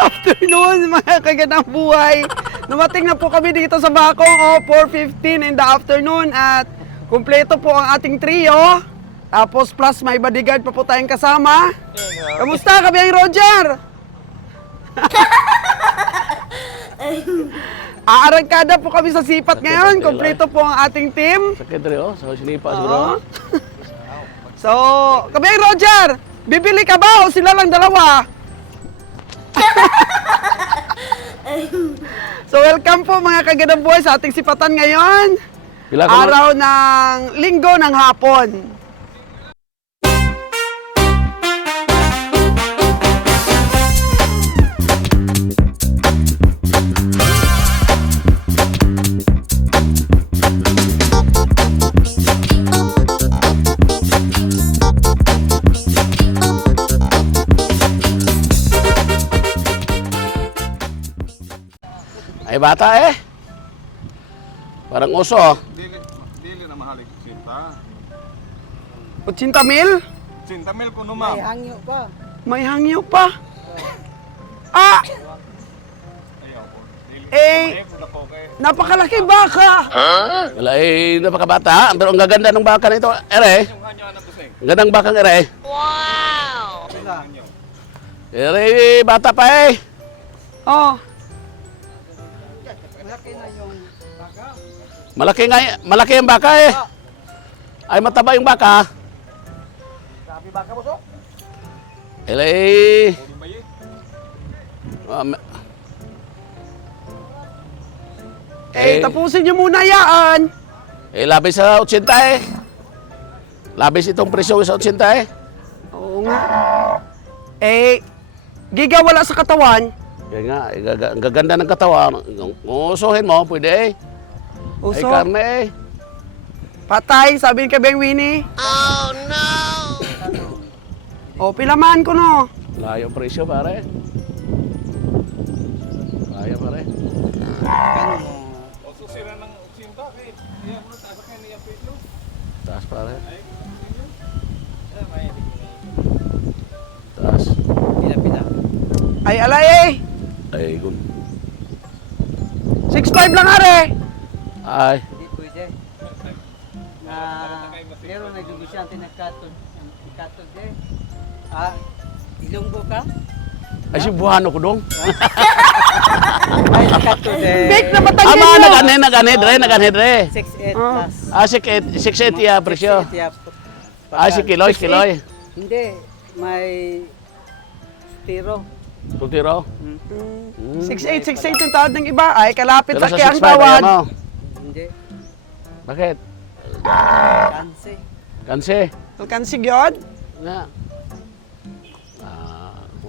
afternoon, mga kagandang buhay. Dumating na po kami dito sa Bacong, 4:15 in the afternoon at kumpleto po ang ating trio. Tapos plus may bodyguard pa po tayong kasama. Kamusta kami ang Roger? Aarangkada po kami sa sipat ngayon. Kumpleto po ang ating team. Secretary, sa sinipa siguro. So, kami ang Roger, bibili ka ba o sila lang dalawa? So welcome po mga kagandang buhay sa ating sipatan ngayon. Araw ng linggo ng hapon. Ay bata Parang uso. Dili na mahalik cinta. 80,000? 80,000 kuno ma'am. May hangyo pa. Ah! Ayaw po. Eh, napakalaki baka. Wala napakabata. Pero ang gaganda ng baka nito, ere. Yung hanyo anak buseng. Ang gandang bakang ere. Wow. Ere, bata pa Oh, Malaki ang baka Ay mataba yung baka. Sabi baka mo so? Ere. tapusin nyo muna yan. Labis sa 80 Labis itong presyo sa 80 Oo nga. Giga wala sa katawan. Kaya nga, ang gaganda ng katawan. Kung usuhin mo, pwede Ay Uso. karne Patay, sabi ni Kabeng Winnie. Oh no! O, pilaman ko no. Layo ang presyo pare. Layo pare. O susira ng cinta kay. Iya mo taas kay niya presyo. Taas pare. Taas. Ay, alay Ay, gun. 6'5 lang are. Ay. Hindi pwede. Na meron nagdudusyante na katod. Katod Ilonggo ka? Ay, si Buhano ko dong. Ay, katod Big na matangin Ama, mo. nag-anhed re. 6'8 plus. 680 ya presyo. 6'8 ya. Si Kiloy. Hindi. May tiro. Tultiro. 6'8", 6'8" yung tawad ng iba. Ay, kalapit Pero sa sa kaya ang 6'5 tawad. mo. Hindi. Bakit? Kanse. Kanse. Alkansig yun. Nga.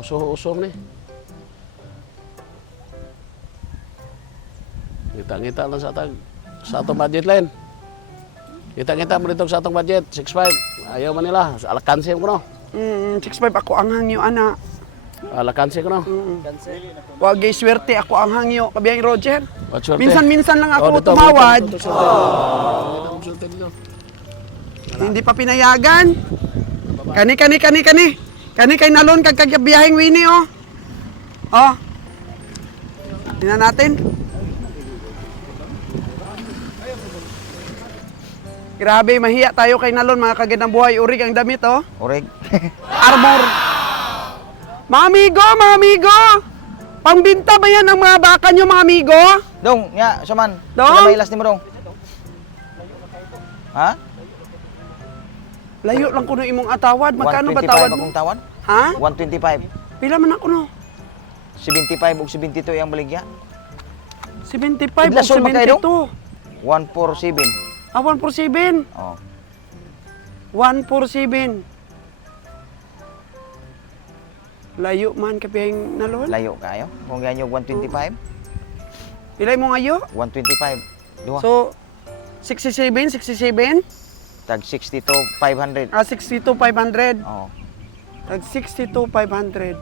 Usong ni. Ngita-ngita lang sa atong budget line. Ngita-ngita mo dito sa atong budget, 6'5". Ayaw man nila. Alakansi ko no. 6'5" ako ang hangyo, ana. Alakansi ko no. Kanse. Wag gay swerte ako ang hangyo. Kabiyang Roger. What swerte? Minsan-minsan lang ako dito, tumawad. dito, dito. Hindi pa pinayagan. Kani. Kani kay nalon kag biyaheng Winnie oh. Oh. Tingnan natin. Grabe, mahiya tayo kay nalon mga kagandang buhay. Urig ang damit oh. Oreg. Armor. Mga amigo! Pangbinta ba yan ang mga baka nyo, mga amigo? Dong, nya, saman. Dong? Sila may ilas ni mo dong. Ha? Layo lang ko no imong atawad. Magkano ba tawad mo? akong tawad? Ha? 125. Pila man ako no? 75 ug 72 ang baligya. 75 o Idlasol ba kayo, 72. 147. 147. Oh. 147. Layo man kapiyang nalon. Layo kayo. Kung ganyo 125, Pilay mo ngayo? 125. Duha. So, 67. Tag 62 500. 62,500. Oh. Tag 62,500.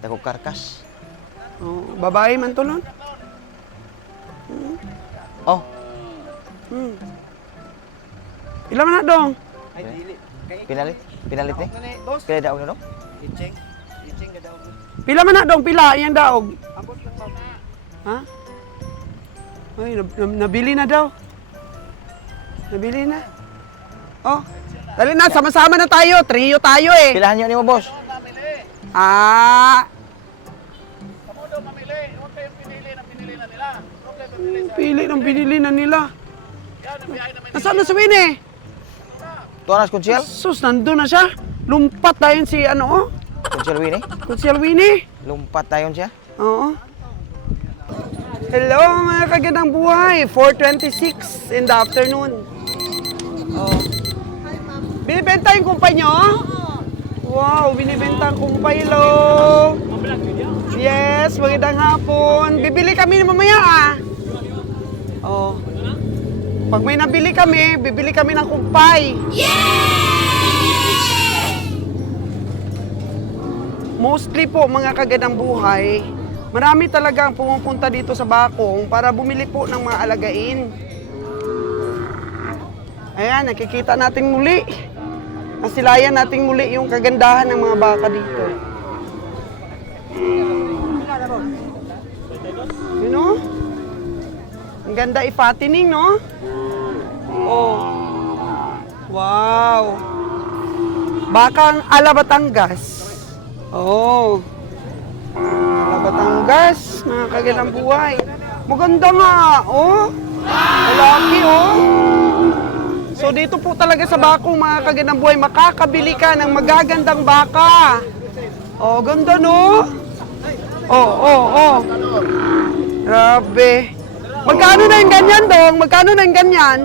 Dako karkas. Oh, babae man to lon. Oh, Ilan man na dong? Ay, dili. Kay pinalit. Pinalit ni. boss. Pila daw no? Icheng. Pila man na dong, pila, iyang daog. Ha? Ay, nabili na daw. Nabili na. Oh, dali na, sama-sama na tayo. Trio tayo eh. Pilahan nyo ni mo, boss. Ah, Kamu daw mamili. Huwag kayong pinili na nila. Huwag kayong mamili sa... pili ng pinili na nila. Yan, ang biyahe naman. Nasaan na si Winnie? Tuanas Kunsyel? Sus, nandun na siya. Lumpat tayo si ano, oh. Kunsyel Winnie? Kutsel Winnie. Lumpat tayon siya. Oo. Hello mga kagandang buhay. 4:26 in the afternoon. Oh. Binibenta yung kumpay nyo? Wow, binibenta ang kumpay, hello. Yes, magandang hapon. Bibili kami mamaya ah. Oh. Pag may nabili kami, bibili kami ng kumpay. Mostly po mga kagandang buhay, marami talagang pumupunta dito sa Bakong para bumili po ng mga alagain. Ayan, nakikita natin muli. Nasilayan natin muli yung kagandahan ng mga baka dito. You know? Ang ganda i-fattening, no? Oh. Wow. Bakang ala Batangas. Oh. Ala Batangas, mga kagandang buhay. Maganda nga, oh. Malaki, oh. So dito po talaga sa Bakong, mga kagandang buhay, makakabili ka ng magagandang baka. Oh, ganda, no? Oh. Grabe. Magkano na yung ganyan, dong? Magkano na yung ganyan?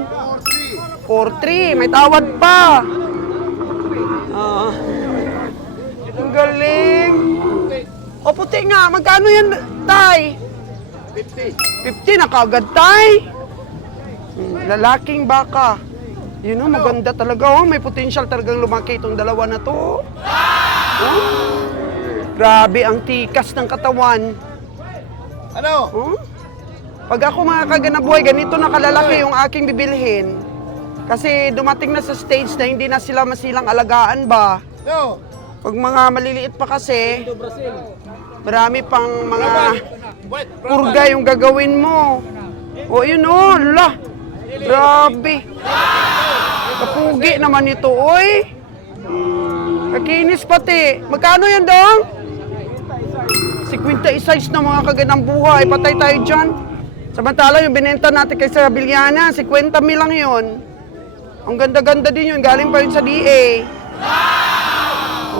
4-3. May tawad pa. Ang galing. O, puti nga. Magkano yan, tay? 50. 50 na kagad, tay. Lalaking baka. Yun o, maganda talaga. Oh. May potential talagang lumaki itong dalawa na to. Oh. Grabe ang tikas ng katawan. Ano? Oh? Pag ako mga kaganabuhay, ganito na kalalaki yung aking bibilhin. Kasi dumating na sa stage na hindi na sila masilang alagaan ba. No. Pag mga maliliit pa kasi, marami pang mga purga yung gagawin mo. O yun o, la. Grabe. Kapugi naman ito, oy. Kakinis pati. Magkano yan dong? 56 na mga kaganang buhay. Patay tayo dyan. Samantala yung binenta natin kay Sir Abiliana, 50 mil lang yun. Ang ganda-ganda din yun. Galing pa yun sa DA.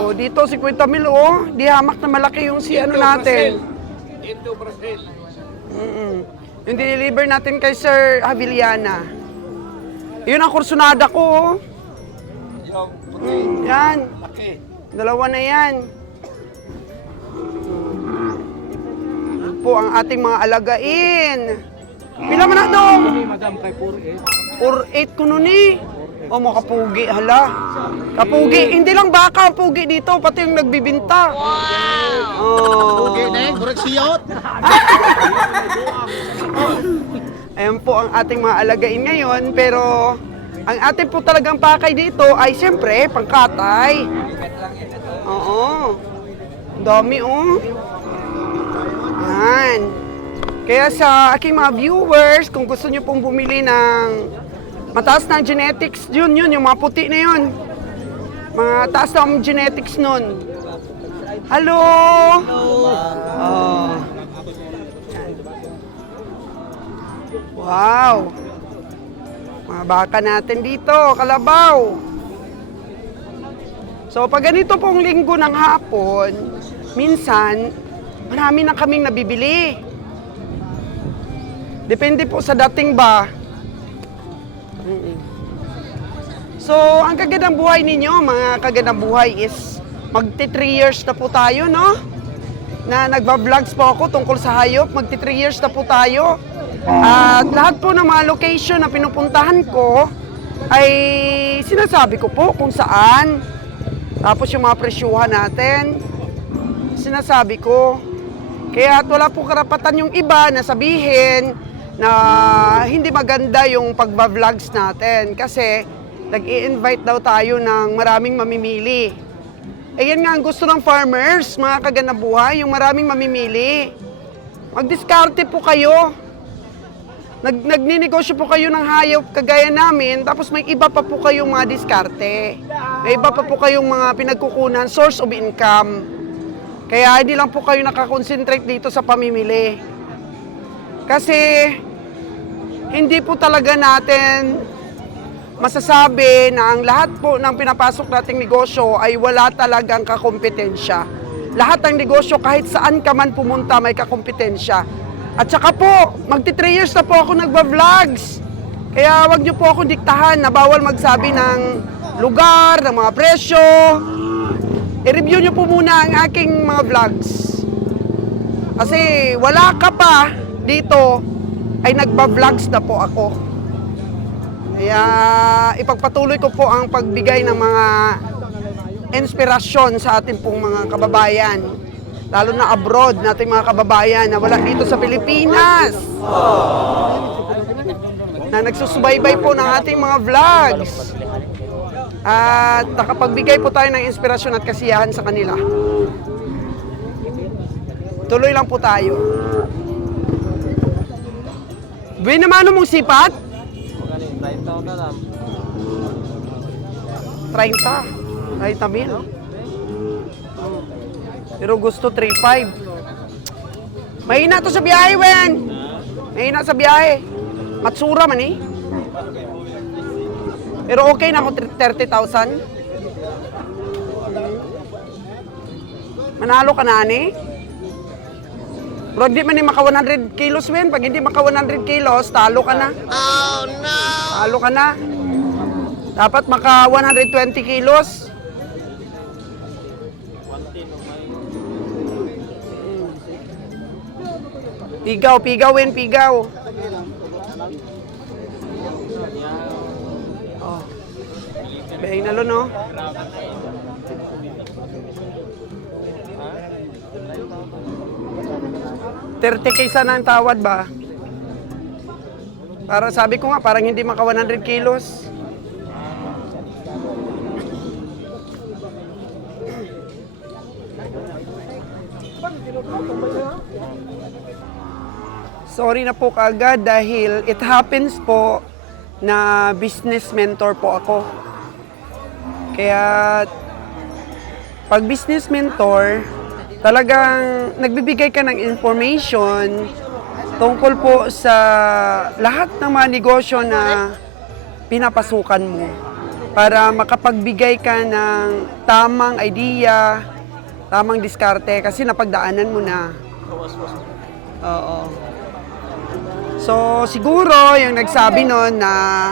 O, dito 50 mil, oh. Di hamak na malaki yung si ano natin. Into Brazil. Yung deliver natin kay Sir Abiliana. Yun ang kursunada ko, oh. Yan. Dalawa na yan. Po ang ating mga alagain. Pila man na dong? Madam kay 4-8 ko nun eh. O mo kapugi, hala. Kapugi, hindi lang baka ang pugi dito, pati yung nagbibinta. Oh. Okay na eh, correct siyot. Ayan po ang ating mga alagain ngayon, pero ang ating po talagang pakay dito ay siyempre pangkatay. Oo. Dami oh. Yan. Kaya sa aking mga viewers, kung gusto nyo pong bumili ng mataas na genetics, yun, yung mga puti na yun. Mga taas na genetics nun. Hello! Oh. Wow! Mga baka natin dito, kalabaw. So, pag ganito pong linggo ng hapon, minsan, marami na kaming nabibili. Depende po sa dating ba. So, ang kagandang buhay ninyo, mga kagandang buhay is magti 3 years na po tayo, no? Na nagba-vlogs po ako tungkol sa hayop. Magti 3 years na po tayo. At lahat po ng mga location na pinupuntahan ko ay sinasabi ko po kung saan. Tapos yung mga presyuhan natin, sinasabi ko. Kaya wala po karapatan yung iba na sabihin na hindi maganda yung pagba-vlogs natin kasi nag-i-invite daw tayo ng maraming mamimili. Ayan nga ang gusto ng farmers, mga kaganabuhay, yung maraming mamimili. Magdiskarte po kayo. Nagninegosyo po kayo ng hayop kagaya namin, tapos may iba pa po kayong mga diskarte. May iba pa po kayong mga pinagkukunan, source of income. Kaya hindi lang po kayo nakakonsentrate dito sa pamimili. Kasi hindi po talaga natin masasabi na ang lahat po ng pinapasok nating negosyo ay wala talagang kakompetensya. Lahat ng negosyo, kahit saan ka man pumunta, may kakompetensya. At saka po, magti 3 years na po ako nagba-vlogs. Kaya wag niyo po ako diktahan na bawal magsabi ng lugar, ng mga presyo. I-review niyo po muna ang aking mga vlogs. Kasi wala ka pa dito, ay nagba-vlogs na po ako. Kaya ipagpatuloy ko po ang pagbigay ng mga inspirasyon sa ating pong mga kababayan. Lalo na abroad nating mga kababayan na wala dito sa Pilipinas. Na nagsusubaybay po ng ating mga vlogs. At nakapagbigay po tayo ng inspirasyon at kasiyahan sa kanila. Tuloy lang po tayo. Buwi naman mong sipat? 30 mil. Pero gusto 3.5. Mahina to sa biyahe, Wen. Mahina sa biyahe. Matsura man eh. Pero okay na ako 30,000. Manalo ka na, ani? Bro, di man maka 100 kilos, Wen. Pag hindi maka 100 kilos, talo ka na. Oh, no! Talo ka na. Dapat maka 120 kilos. Pigaw, Wen, pigaw. Oh. Bahay na lo, no? $30K sana ang tawad ba? Para sabi ko nga, parang hindi maka 100 kilos. Sorry na po kaagad dahil it happens po na business mentor po ako. Kaya pag business mentor, talagang nagbibigay ka ng information tungkol po sa lahat ng mga negosyo na pinapasukan mo para makapagbigay ka ng tamang idea, tamang diskarte kasi napagdaanan mo na. Oo. So, siguro yung nagsabi nun na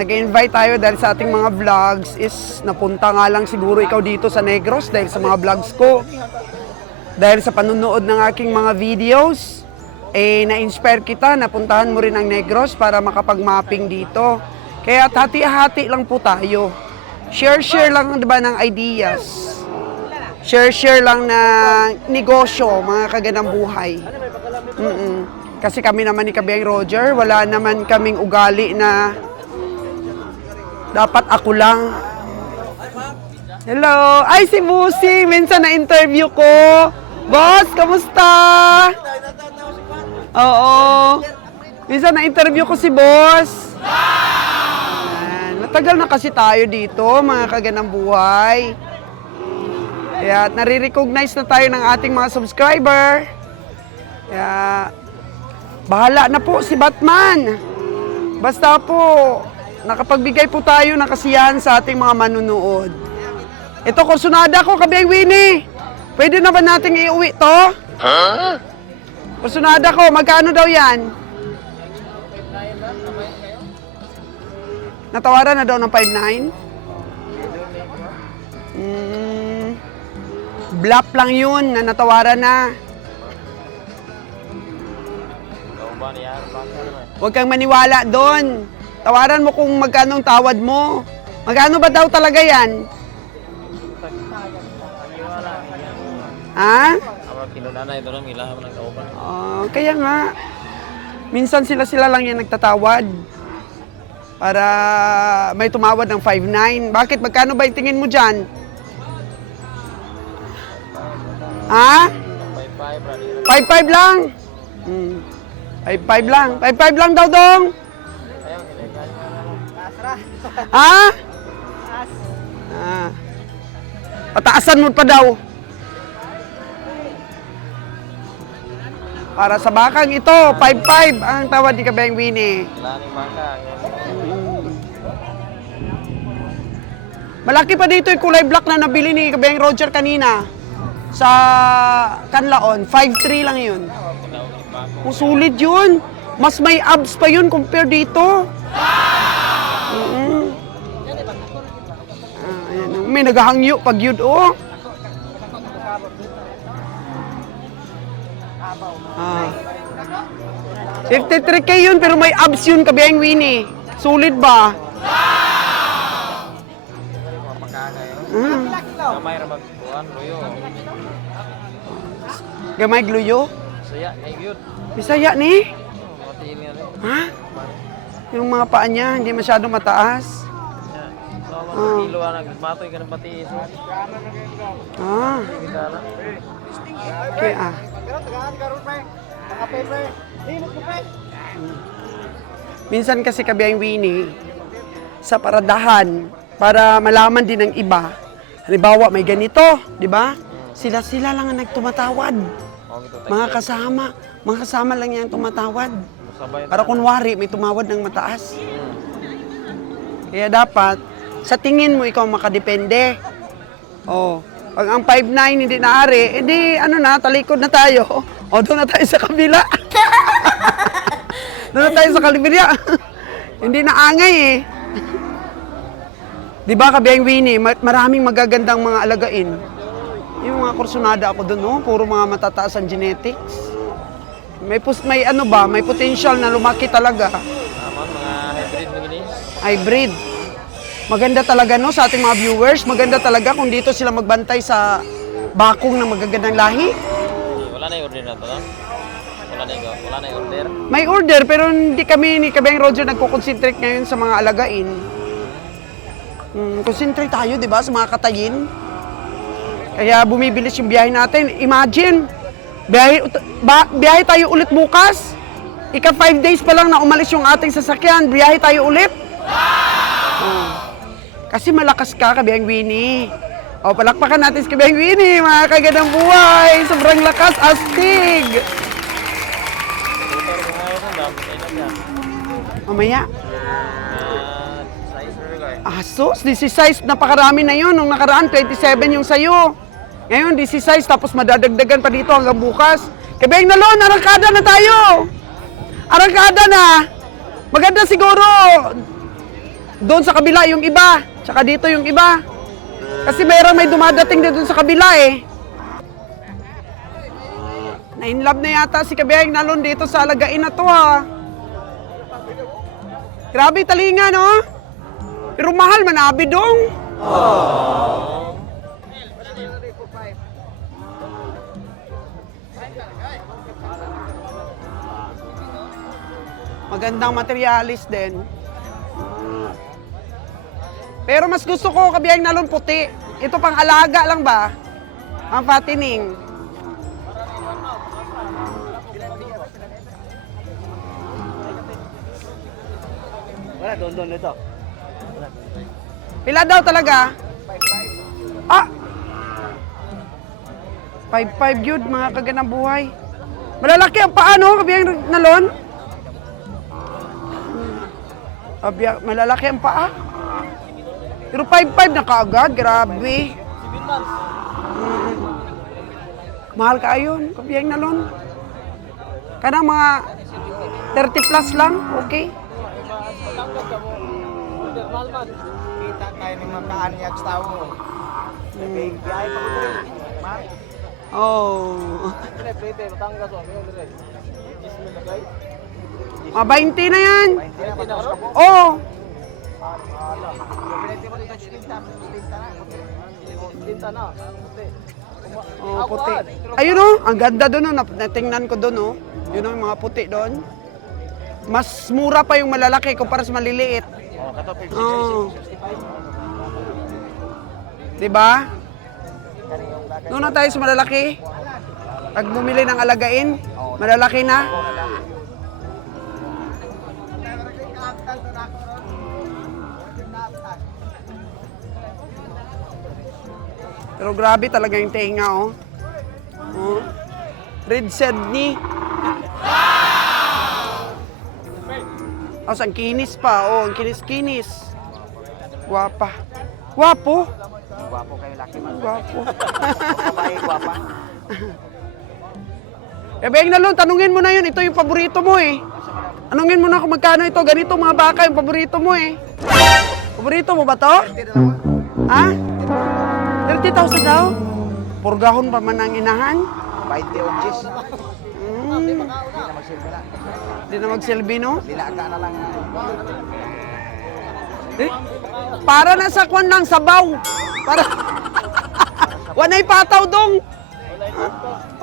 nag-invite tayo dahil sa ating mga vlogs is napunta nga lang siguro ikaw dito sa Negros dahil sa mga vlogs ko. Dahil sa panunood ng aking mga videos, na-inspire kita na puntahan mo rin ang Negros para makapag-mapping dito. Kaya hati-hati lang po tayo. Share lang diba, ng ideas. Share lang ng negosyo, mga kaganang buhay. Kasi kami naman ni Kabiyang Roger, wala naman kaming ugali na dapat ako lang. Hello! Ay, si Busi! Minsan na-interview ko. Boss, kamusta? Oo. Minsan na-interview ko si Boss. Ayan. Matagal na kasi tayo dito, mga kaganang buhay. Kaya nare-recognize na tayo ng ating mga subscriber. Kaya bahala na po si Batman. Basta po, nakapagbigay po tayo ng kasiyahan sa ating mga manunood. Ito, kursunada ko, Kabiyang Winnie. Pwede na ba nating iuwi to? Huh? Kursunada ko, magkano daw yan? Natawaran na daw ng 5.9? Bluff lang yun, na natawaran na. Huwag kang maniwala doon. Tawaran mo kung magkano ang tawad mo. Magkano ba daw talaga yan? Ha? Kaya nga. Minsan sila lang yan nagtatawad. Para may tumawad ng 5.9. Bakit? Magkano ba yung tingin mo dyan? Ha? 5.5 lang? 5.5 lang. 5.5 lang daw, Dong. Ha? Ah. Pataasan mo pa daw. Para sa bakang ito, 5.5 ang tawad ni Kabayang Winnie. Malaki pa dito yung kulay black na nabili ni Kabayang Roger kanina. Sa Kanlaon, 5.3 lang yun. Sulit yun. Mas may abs pa yun compare dito. Ayan, may naghahangyo pag yun, oh. Ah. 53K yun, pero may abs yun, Kabayang Winnie. Sulit ba? Gamay ra magkuan loyo. Gamay gluyo? Saya kay gyud. Bisaya ni? Matiin nga ni. Ha? Yung mga paa niya, hindi masyadong mataas. So mga kilo nagmatoy ka ng pati. Ah, okay ah. Minsan kasi Kabayang Winnie, sa paradahan, para malaman din ng iba, halimbawa may ganito, di ba? Sila lang ang nagtumatawad. Mga kasama lang yan tumatawad. Para kunwari, may tumawad ng mataas. Kaya dapat, sa tingin mo ikaw makadepende. Oh, pag ang 5'9 hindi naari, edi ano na, talikod na tayo. O, doon na tayo sa kabila. Doon na tayo sa kalibirya. Hindi na angay eh. Di ba, Kabayang Winnie, maraming magagandang mga alagain. Yung mga kursunada ako doon, no? Puro mga matataas ang genetics. May ano ba, may potential na lumaki talaga. Naman mga hybrid na gini. Hybrid. Maganda talaga, no, sa ating mga viewers. Maganda talaga kung dito sila magbantay sa bakong ng magagandang lahi. Wala na yung order na to, no? Wala na yung order. May order, pero hindi kami ni Kabayang Roger nagko-concentrate ngayon sa mga alagain. Concentrate tayo, di ba, sa mga katayin. Kaya bumibilis yung biyahe natin. Imagine, biyahe tayo ulit bukas. Ika 5 days pa lang na umalis yung ating sasakyan, biyahe tayo ulit. Kasi malakas ka, Kabayang Winnie. O, palakpakan natin si Kabayang Winnie, mga kagandang buhay. Sobrang lakas, astig. Mamaya. Size rin kayo. Asos, 16, napakarami na yun. Nung nakaraan, 27 yung sayo. Ngayon, 16, tapos madadagdagan pa dito hanggang bukas. Kabayang Nalon, arangkada na tayo! Arangkada na! Maganda siguro doon sa kabila yung iba, tsaka dito yung iba. Kasi may dumadating din doon sa kabila eh. Na-inlove na yata si Kabayang Nalon dito sa alagain na to ha. Grabe talinga, no? Pero mahal, manabi dong. Magandang materialis din. Pero mas gusto ko Kabayang Nalon puti. Ito pang alaga lang ba? Ang fattening. Wala, doon ito. Pila daw talaga? 5'5". Ah! 5'5" yun, mga kaganang buhay. Malalaki ang paano, Kabayang Nalon? Malalaki ang paa. Pero 5'5" na kaagad, grabe. Mahal ka ayon, Kabayang Nalon. Kanang mga 30 plus lang, okay? Kita tayo ng mga kaanyag sa tao. Biyahe pa ko doon. Oh. Mga 20 na yan. Oo. Oh, puti. Ayun oh, ang ganda doon oh. Natingnan ko doon oh. Yun oh, yung mga puti doon. Mas mura pa yung malalaki kumpara sa maliliit. Oh, kato 50, Oo. 65. Diba? Kani yung lagay. Doon na tayo sa malalaki. Pag bumili ng alagain, malalaki na. Pero grabe talaga yung tenga, oh. Oh. Red Sydney. Oh, ang kinis pa. Oh, ang kinis-kinis. Guwapa. Guwapo. Gwapo kayo laki man. Guwapo. Babae gwapa. Eh, Beng na Lon, tanungin mo na yun. Ito yung paborito mo eh. Tanungin mo na kung magkano ito. Ganito mga baka yung paborito mo eh. Paborito mo ba to? Ha? 30,000 daw? Purgahon pa man ang inahan? 20 onjis. Hmm. Hindi na magsilbi na. Hindi na magsilbi, no? Dilaga na lang. Eh? Para na sa kwan lang, sabaw. Para... Wanay pataw dong.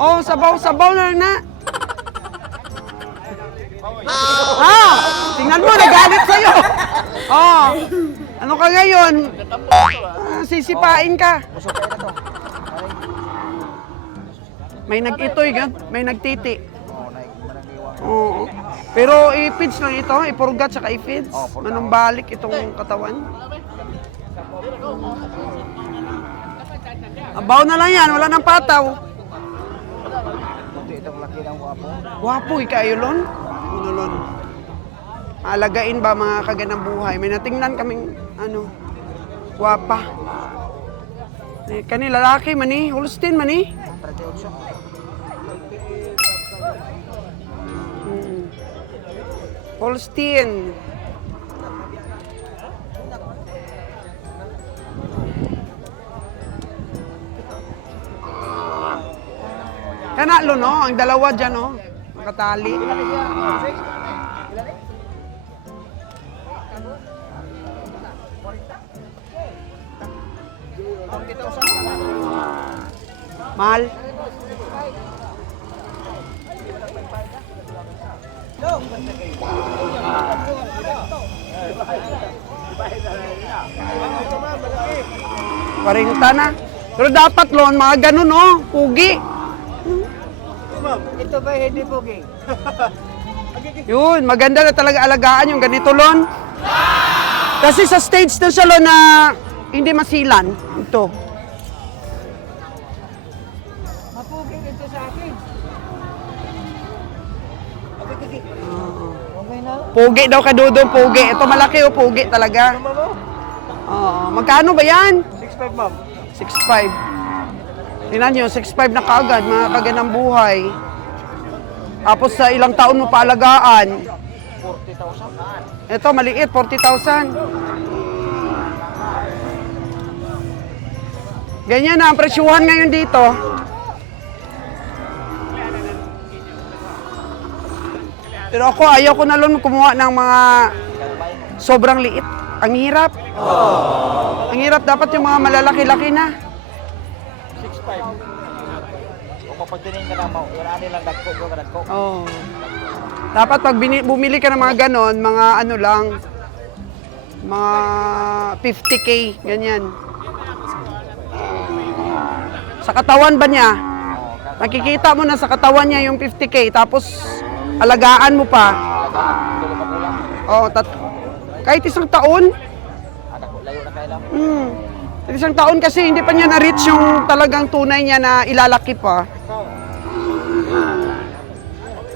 Oh, sabaw na lang na. Ah! Tingnan mo, nagalit sa'yo. Oh, ano ka ngayon? Sisipain ka. Busog kayo na to. May nag-itoy, may nagtiti. Oh, manangiwang. Oo. Pero i-feeds lang ito, ipurgat saka i-feeds. Oh, purgat. Manumbalik itong katawan. Abaw na lang yan, wala nang pataw. Kunti itong laki ng gwapo. Wapo, ikayo, Lon. Ano, Lon? Alagain ba mga kaganang buhay? May natingnan kaming, gwapa. Eh, kani lalaki man eh, Holstein man eh. 38. Holstein. Kana lo no, ang dalawa diyan no. Nakatali. Mahal. Parinta na. Pero dapat lon, mga ganun no, pugi. Ito ba hindi pogi? Yun, maganda na talaga alagaan yung ganito lon. Kasi sa stage na siya lon na hindi masilan. Ito. Mapuging ito sa akin. Okay na. Pugi daw kadudong, pugi. Ito malaki o pugi talaga. Oo. Magkano ba yan? 6.5 ma'am. 6.5. Tingnan nyo, 6.5 na kaagad, mga kaganang buhay. Tapos sa ilang taon mo paalagaan. 40,000. Ito, maliit, 40,000. Ganyan na ang presyuhan ngayon dito. Pero ako, ayaw ko na lang kumuha ng mga sobrang liit. Ang hirap. Ang hirap, dapat yung mga malalaki-laki na. 6.5. Kung mapagdinig ka na mo, wala nilang dagko ko kadagko. Oh. Dapat pag bumili ka ng mga ganon, mga ano lang, mga 50K, ganyan. Sa katawan ba niya? Makikita mo na sa katawan niya yung 50K, tapos alagaan mo pa. Oh, kahit isang taon. Layo na kayo lang. Kahit isang taon kasi hindi pa niya na-reach yung talagang tunay niya na ilalaki pa.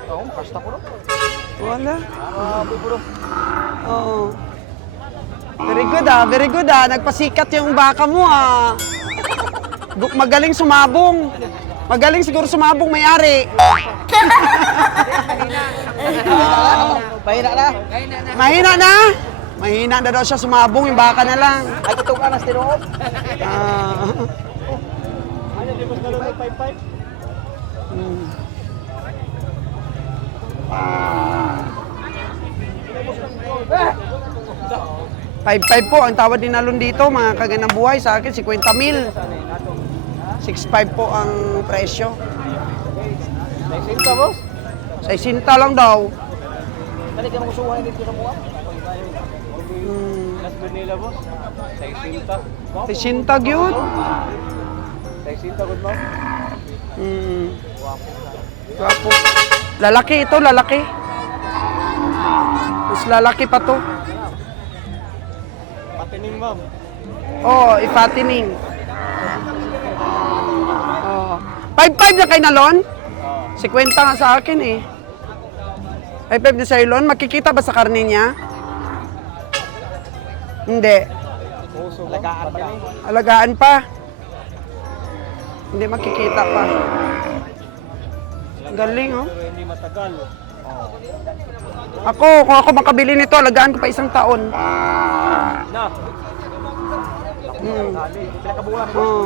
Oo, basta ko no. Wala. Buburo. Oo. Very good ah. Nagpasikat yung baka mo ah. Magaling sumabong. Magaling siguro sumabong may-ari. Mahina na. Mahina na? Mahina na daw siya sumabong, yung baka na lang. Ay, itong anas tinuod. Ah. Ano, di ba gano'n 5.5? 5.5 po ang tawad ni Nalon dito, mga kaganang buhay. Sa akin, 50,000. 6.5 po ang presyo. Naisinta, boss? Sa isinta lang daw. Kani ka mong suhay dito na mo? Hmm. Presyo nila, boss. 60. 60 yun. 60 good mo? Gwapo. Lalaki ito, lalaki. Mas lalaki pa to. Patining, ma'am. Oo, ifatining. Oo. 5-5 na kay Nalon? 50 nga sa akin eh. 5-5 na sa Ilon. Makikita ba sa karne niya? Hindi. Alagaan pa lang. Alagaan pa. Hindi makikita pa. Galing oh. Pero hindi matagal. Ako, kung ako makabili nito, alagaan ko pa 1 taon. Na. Pinakabulan mo. Oo.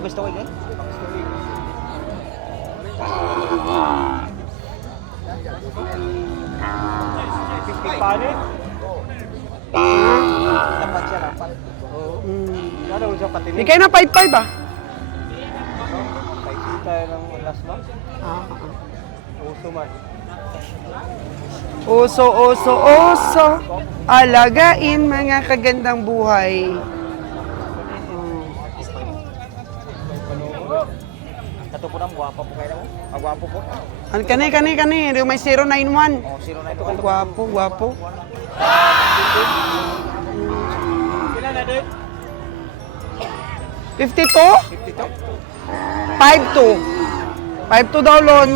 Kapis tawid eh. Panik? Dapat siya, dapat. Ano siya patining? Bigay na 5-5 ah. 60 tayo ng last month. Uso man. Oso, oso, oso. Alagain mga kagandang buhay. Katupo na, guwapo po kayo. Gwapo po. Ano kani. Yung may 091. Oh, 09 Gwapo, gwapo. Kailan na din? 52? 52. 52 daw, Lon.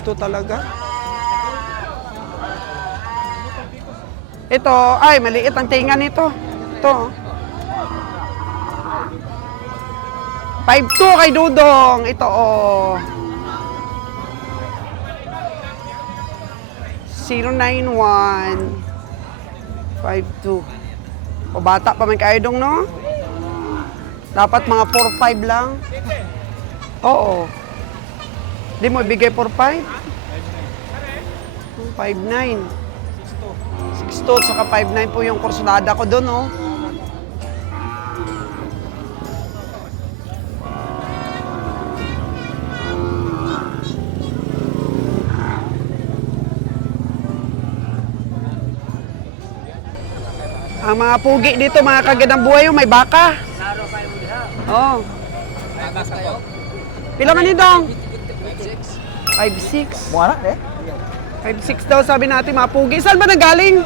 Ito talaga. Ito, ay, maliit ang tinga nito. Ito. 5-2 kay Dudong. Ito, oh. 091. 5-2. O, bata pa man kayo dong, no? Dapat mga 4-5 lang. Oo. Di mo ibigay 4-5? 5-9. 6-2, saka 5-9 po yung kursunada ko doon, oh. Ang mga pugi dito, mga kagandang buhay, may baka. Oo. Pila man ni Dong? 5-6. Mo anak eh. 5-6 daw sabi natin, mga pugi. Saan ba nagaling?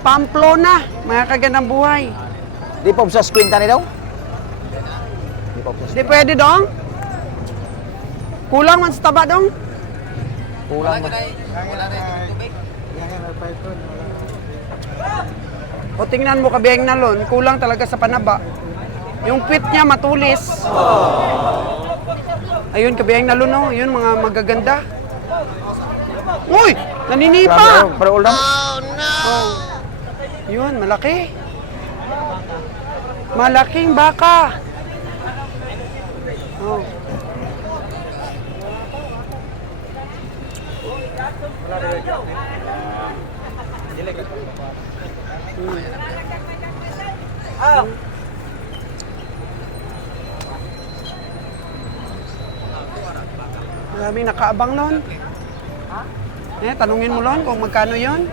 Pamplona, mga kagandang buhay. Di pa sa squinta ni daw. Di pa sa Di pwede, Dong? Kulang man sa taba, Dong? kulang mo. O tingnan mo, kabiheng Nalon, kulang talaga sa panaba. Yung pit niya matulis. Ayun, kabiheng Nalon, no? Yun, mga magaganda. Uy! Naninipa! Para ulam. Oh. Yun, malaki. Malaking baka. Oh. Maraming nakaabang Lon. Tanungin mo Lon kung magkano yon.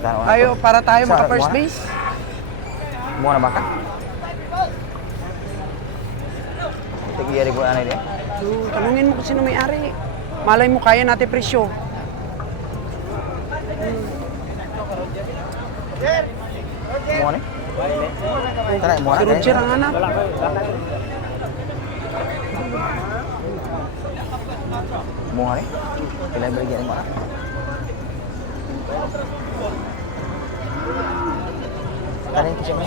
Tayo, para tayo Sa- maka-first wala. base. Mo na baka. Tigiyari ko anay dia. Tanungin mo kung sino may-ari. Malay mo, kaya natin presyo. Mo ni. Tara mo Si na. Roger ang anak. Mo ni. Pila beri mo na. Tara ko siya mo.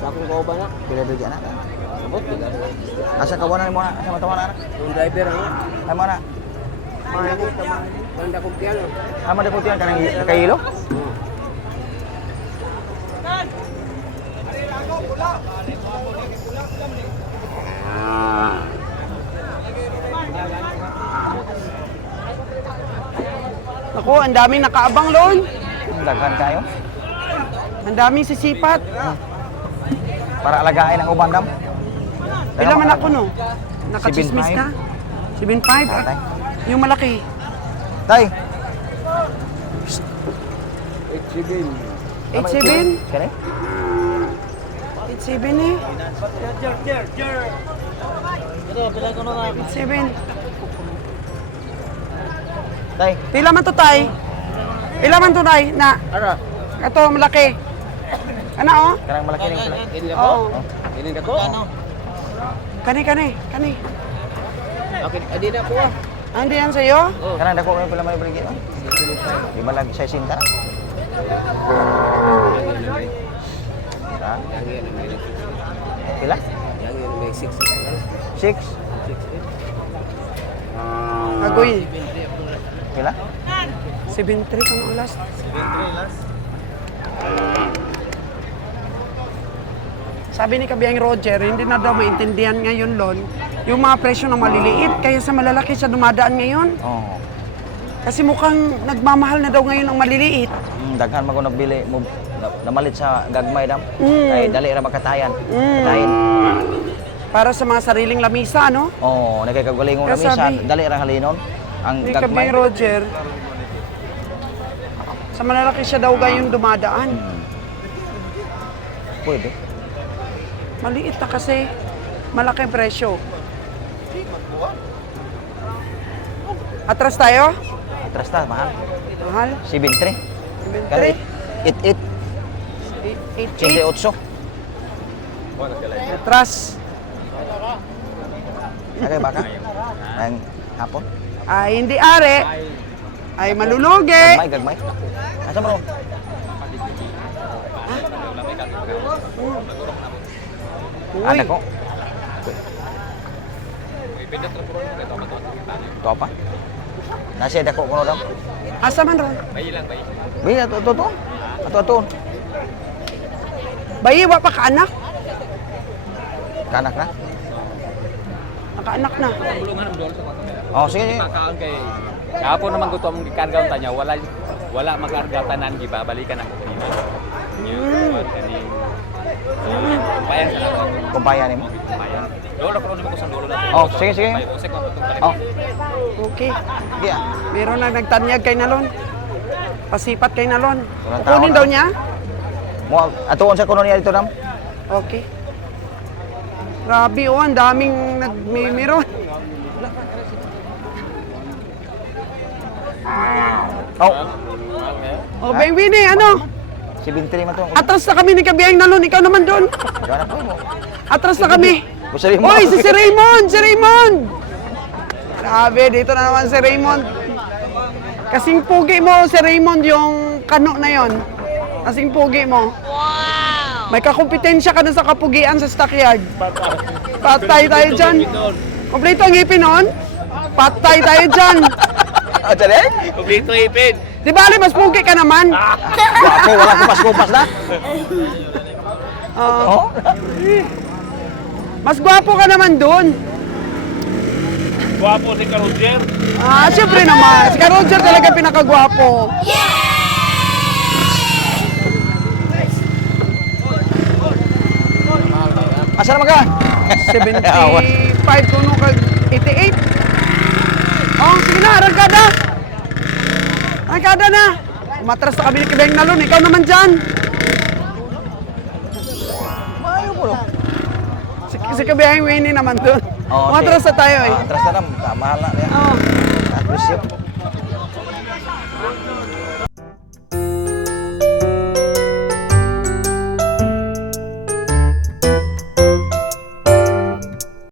Bakong ko ba na? Pila beri anak. Asa kawanan mo na sa matawa na. Yung driver ha? Ay mo na. Banda kong piano. Ama de putian kanang kailo. Ako, ang daming nakaabang Lon. Daghan kayo Ang daming sisipat. para alagain ang ubandam. Pila man ako no? Nakachismis ka? 7.5? Patay. Yung malaki. Tay. 87? Kani? 87 eh. 87. Tay. Pila man to tay? Pila man to tay? Na. Ano? Ito, malaki. Ano oh? Kanang malaki ning pala. Oo. Ini ka ko? Ano? Kani. Okay, adi na ko. Andi yan sa'yo? Kanang dako man pala may brigit. Di ba lagi 60? Ha? Pila? Yang may 6. 6? Agoy. Pila? 73 kung ang last. Sabi ni Kabiyang Roger, hindi na daw maintindihan ngayon, Lon, yung mga presyo na maliliit, kaya sa malalaki siya dumadaan ngayon. Oo. Kasi mukhang nagmamahal na daw ngayon ang maliliit. Daghan man ko nabili mo namalit sa gagmay dam. Mm. Ay dali ra makatayan. Mm. Tayin. Para sa mga sariling lamisa, no? Oo, nakikagalingon na Kaya minsan, sabi- dali ra halinon ang Ni gagmay. Kabiyang Roger, sa malalaki siya daw ngayon dumadaan. Pwede. Maliit na kasi, malaki ang presyo. Atras tayo? Atras ta mahal. Mahal? 73. Inventory? 88. 88. 88. Atras. Agay baka. Ang hapon. Ay, hindi are. Ay, malulugi. Gagmay. Asa mo? Uy, Anak ko. Ito pa? Nasi dako ko dam. asa man ron? Bi ato. Ato. Bayi, wa pa kaanak? Kanak na. Nakaanak na. Oh, sige. Makaon kay Kahapon naman gusto mong gikarga unta niya, wala makarga tanan gibabalikan ako kanina. Yung kani bayan sa lang. Kumpaya nimo. Bayan. Lolo ko naman ko sa lolo na. Oh, sige. May usik man tutong Oh, Okay. sige. Meron na nagtanyag kay Nalon. Pasipat kay Nalon. Walang tao Kunin na. daw niya? Mo atuon sa kuno niya dito dam. Okay. Grabe oh, ang daming nagmimiron. Oh, Oh, Bay Winnie, ano? 73 man to. Atras na kami ni Kabiyang Nalon, ikaw naman doon. Gana po mo. Atras na kami. Gusto mo. Hoy, si Raymond! Si Raymond! Grabe, dito na naman si Raymond. Kasing pugi mo, si Raymond, yung kano na yon. Kasing pugi mo. Wow! May kakumpetensya ka na sa kapugian sa stockyard. Patay tayo dyan. Kompleto ang ngipin noon? Patay tayo dyan. Ah, tare? Kumpleto ipin. Di ba, mas pugi ka naman? Wapo, wala kupas-kupas na. Oh. Mas gwapo ka naman doon. Guwapo si Karoger. Ah, siyempre naman. Si Roger talaga pinakagwapo. Asa naman ka? 75 kuno kag 88. Oh, sige na, arangkada. Arangkada na. Umatras na kami ni Kabiyang Nalon. Ikaw naman dyan. Maayo po. Si Kabiyang Winnie naman doon. Oh, Umatras na tayo eh. Atras na dam. Mahal na. Oh. At presyo.